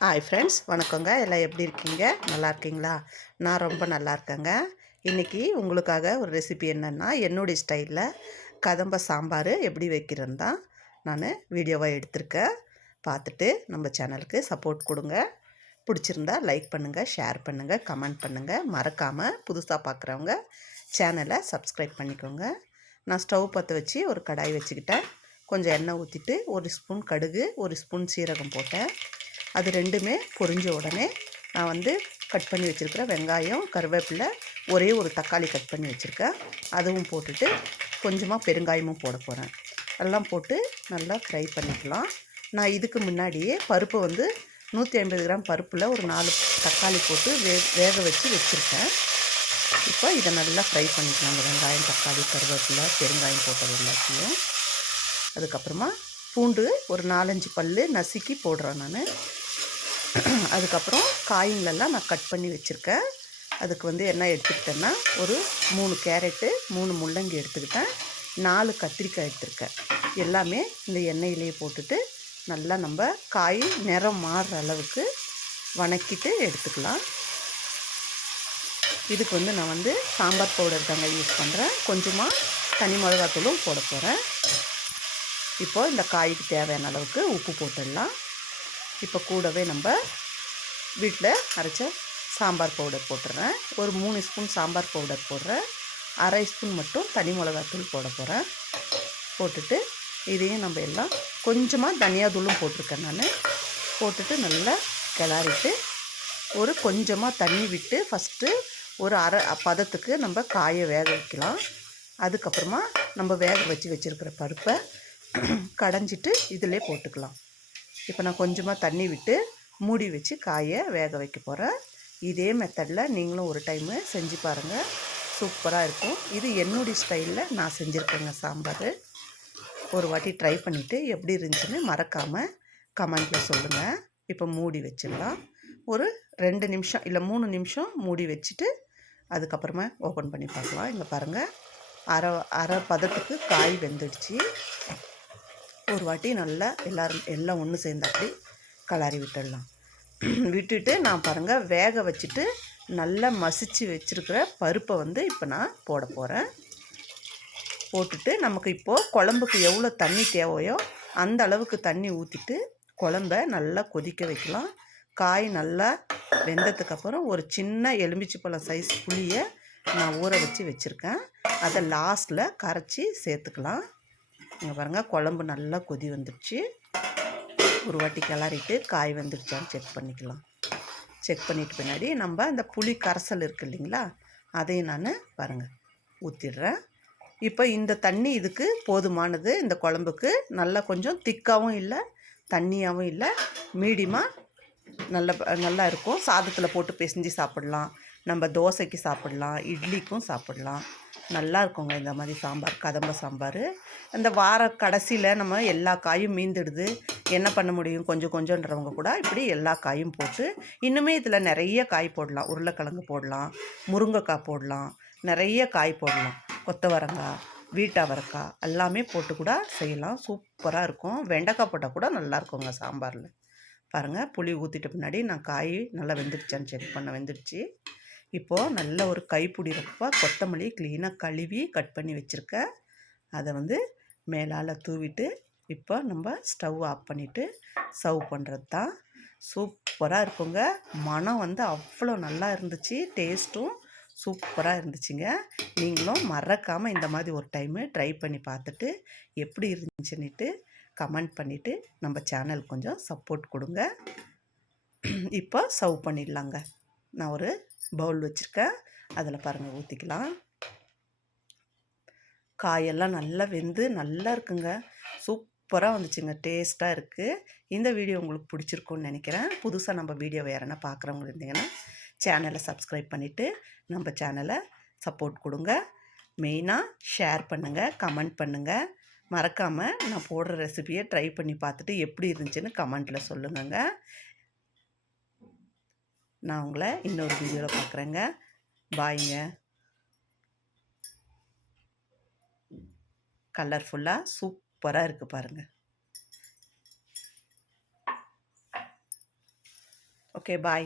Hi friends, வணக்கங்க. எல்லாம் எப்படி இருக்கீங்க? நல்லா இருக்கீங்களா? நான் ரொம்ப நல்லா இருக்கேங்க. இன்றைக்கி உங்களுக்காக ஒரு ரெசிபி என்னென்னா, என்னுடைய ஸ்டைலில் கதம்ப சாம்பார் எப்படி வைக்கிறேன்னு தான் நான் வீடியோவாக எடுத்திருக்கேன். பார்த்துட்டு நம்ம சேனலுக்கு சப்போர்ட் கொடுங்க. பிடிச்சிருந்தா லைக் பண்ணுங்கள், ஷேர் பண்ணுங்கள், கமெண்ட் பண்ணுங்கள். மறக்காமல் புதுசாக பார்க்குறவங்க சேனலை சப்ஸ்கிரைப் பண்ணிக்கோங்க. நான் ஸ்டவ் பற்ற வச்சு ஒரு கடாய் வச்சுக்கிட்டேன். கொஞ்சம் எண்ணெய் ஊற்றிட்டு ஒரு ஸ்பூன் கடுகு, ஒரு ஸ்பூன் சீரகம் போட்டேன். அது ரெண்டுமே பொரிஞ்ச உடனே நான் வந்து கட் பண்ணி வச்சுருக்கிறேன் வெங்காயம், கருவேப்பிலை, ஒரே ஒரு தக்காளி கட் பண்ணி வச்சுருக்கேன். அதுவும் போட்டுட்டு கொஞ்சமாக பெருங்காயமும் போட போகிறேன். எல்லாம் போட்டு நல்லா ஃப்ரை பண்ணிக்கலாம். நான் இதுக்கு முன்னாடியே பருப்பு வந்து 150 கிராம் பருப்பில் ஒரு 4 தக்காளி போட்டு வேக வச்சு வச்சுருக்கேன். இப்போ இதை நல்லா ஃப்ரை பண்ணிக்கலாம். அந்த வெங்காயம், தக்காளி, கருவேப்பிலை, பெருங்காயம் போட்டது எல்லாத்தையும். அதுக்கப்புறமா பூண்டு ஒரு 4-5 பல் நசுக்கி போடுறேன் நான். அதுக்கப்புறம் காய்களெல்லாம் நான் கட் பண்ணி வச்சுருக்கேன். அதுக்கு வந்து என்ன எடுத்துக்கிட்டேன்னா, ஒரு 3 கேரட்டு, 3 முள்ளங்கி எடுத்துக்கிட்டேன், 4 கத்திரிக்காய் எடுத்துருக்கேன். எல்லாமே இந்த எண்ணெயிலேயே போட்டுட்டு நல்லா நம்ம காய் நிறம் மாறுற அளவுக்கு வணக்கிட்டு எடுத்துக்கலாம். இதுக்கு வந்து நான் வந்து சாம்பார் பவுடர் தாங்க யூஸ் பண்ணுறேன். கொஞ்சமாக தனி மிளகாத்தூளும் போட போகிறேன். இப்போது இந்த காய்க்கு தேவையான அளவுக்கு உப்பு போட்டுடலாம். இப்போ கூடவே நம்ம வீட்டில் அரைச்ச சாம்பார் பவுடர் போட்டுடுறேன். ஒரு 3 ஸ்பூன் சாம்பார் பவுடர் போடுறேன். 1/2 ஸ்பூன் மட்டும் தனி மிளகாத்தூள் போட போகிறேன். போட்டுட்டு இதையும் நம்ம எல்லாம் கொஞ்சமாக தனியாத்தூளும் போட்டிருக்கேன் நான். போட்டுட்டு நல்லா கிளறிட்டு ஒரு கொஞ்சமாக தண்ணி விட்டு ஃபஸ்ட்டு ஒரு அரை பதத்துக்கு நம்ம காயை வேக வைக்கலாம். அதுக்கப்புறமா நம்ம வேக வச்சுருக்கிற பருப்பை கடைஞ்சிட்டு இதிலே போட்டுக்கலாம். இப்போ நான் கொஞ்சமாக தண்ணி விட்டு மூடி வச்சு காயை வேக வைக்க போகிறேன். இதே மெத்தடில் நீங்களும் ஒரு டைமு செஞ்சு பாருங்கள், சூப்பராக இருக்கும். இது என்னுடைய ஸ்டைலில் நான் செஞ்சுருக்கேங்க சாம்பார். ஒரு வாட்டி ட்ரை பண்ணிவிட்டு எப்படி இருந்துச்சுன்னு மறக்காமல் கமெண்ட்டில் சொல்லுங்கள். இப்போ மூடி வச்சிடலாம். ஒரு 2 நிமிஷம் இல்லை 3 நிமிஷம் மூடி வச்சுட்டு அதுக்கப்புறமா ஓப்பன் பண்ணி பார்க்கலாம். இங்கே பாருங்கள், அரை பதத்துக்கு காய் வெந்துடுச்சு. ஒரு வாட்டி நல்லா எல்லாம் ஒன்று சேர்ந்தாப்படி கிளறி விட்டுடலாம். விட்டுட்டு நான் பாருங்கள் வேக வச்சுட்டு நல்லா மசிச்சு வச்சுருக்கிற பருப்பை வந்து இப்போ நான் போட போகிறேன். போட்டுட்டு நமக்கு இப்போது குழம்புக்கு எவ்வளோ தண்ணி தேவையோ அந்த அளவுக்கு தண்ணி ஊற்றிட்டு குழம்ப நல்லா கொதிக்க வைக்கலாம். காய் நல்லா வெந்ததுக்கப்புறம் ஒரு சின்ன எலுமிச்சை பழம் சைஸ் புளியை நான் ஊற வச்சுருக்கேன். அதை லாஸ்ட்டில் கரைச்சி சேர்த்துக்கலாம். இங்கே பாருங்கள், குழம்பு நல்லா கொதி வந்துடுச்சு. ஒரு வாட்டி கிளறிட்டு காய் வந்துடுச்சான்னு செக் பண்ணிக்கலாம். செக் பண்ணிட்டு பின்னாடி நம்ம அந்த புளி கரைசல் இருக்குது இல்லைங்களா, அதையும் நான் பாருங்கள் ஊற்றிடுறேன். இப்போ இந்த தண்ணி இதுக்கு போதுமானது. இந்த குழம்புக்கு நல்லா கொஞ்சம் திக்காகவும் இல்லை, தண்ணியாகவும் இல்லை, மீடியமாக நல்லா இருக்கும். சாதத்தில் போட்டு பிசைஞ்சு சாப்பிட்லாம், நம்ம தோசைக்கு சாப்பிட்லாம், இட்லிக்கும் சாப்பிட்லாம். நல்லா இருக்குங்க இந்த மாதிரி சாம்பார், கதம்ப சாம்பார். இந்த வார கடைசியில் நம்ம எல்லா காயும் மீந்துடுது, என்ன பண்ண முடியும், கொஞ்சம் கொஞ்சன்றவங்க கூட இப்படி எல்லா காயும் போட்டு, இன்னுமே இதில் நிறைய காய் போடலாம். உருளைக்கிழங்கு போடலாம், முருங்கைக்காய் போடலாம், நிறைய காய் போடலாம். கொத்தவரங்காய், வீட்டவரக்காய் எல்லாமே போட்டு கூட செய்யலாம். சூப்பராக இருக்கும். வெண்டைக்காய் போட்டால் கூட நல்லா இருக்குங்க சாம்பாரில். பாருங்கள், புளி ஊற்றிட்ட பின்னாடி நான் காய் நல்லா வெந்துடுச்சான்னு செக் பண்ண வெந்துடுச்சு. இப்போது நல்ல ஒரு கைப்பிடி ரொம்ப கொத்தமல்லி க்ளீனாக கழுவி கட் பண்ணி வச்சுருக்கேன். அதை வந்து மேலால் தூவிட்டு இப்போ நம்ம ஸ்டவ் ஆஃப் பண்ணிவிட்டு சர்வ் பண்ணுறது தான். சூப்பராக இருக்குங்க. மனம் வந்து அவ்வளோ நல்லா இருந்துச்சு, டேஸ்ட்டும் சூப்பராக இருந்துச்சுங்க. நீங்களும் மறக்காமல் இந்த மாதிரி ஒரு டைமு ட்ரை பண்ணி பார்த்துட்டு எப்படி இருந்துச்சுன்னுட்டு கமெண்ட் பண்ணிவிட்டு நம்ம சேனல் கொஞ்சம் சப்போர்ட் கொடுங்க. இப்போ சர்வ் பண்ணிடலாங்க. நான் ஒரு பவுல் வச்சுருக்கேன், அதில் பாருங்கள் ஊற்றிக்கலாம். காயெல்லாம் நல்லா வெந்து நல்லா இருக்குங்க, சூப்பராக வந்துச்சுங்க, டேஸ்ட்டாக இருக்குது. இந்த வீடியோ உங்களுக்கு பிடிச்சிருக்குன்னு நினைக்கிறேன். புதுசாக நம்ம வீடியோவை யாரன்னா பார்க்குறவங்க இருந்தீங்கன்னா சேனலை சப்ஸ்கிரைப் பண்ணிவிட்டு நம்ம சேனலை சப்போர்ட் கொடுங்க. மெயினாக ஷேர் பண்ணுங்கள், கமெண்ட் பண்ணுங்கள். மறக்காமல் நான் போடுற ரெசிபியை ட்ரை பண்ணி பார்த்துட்டு எப்படி இருந்துச்சுன்னு கமெண்ட்டில் சொல்லுங்கங்க. நான் உங்களை இன்னொரு வீடியோவில் பார்க்குறேங்க. பாய்ங்க. கலர்ஃபுல்லாக சூப்பராக இருக்குது பாருங்கள். Okay bye.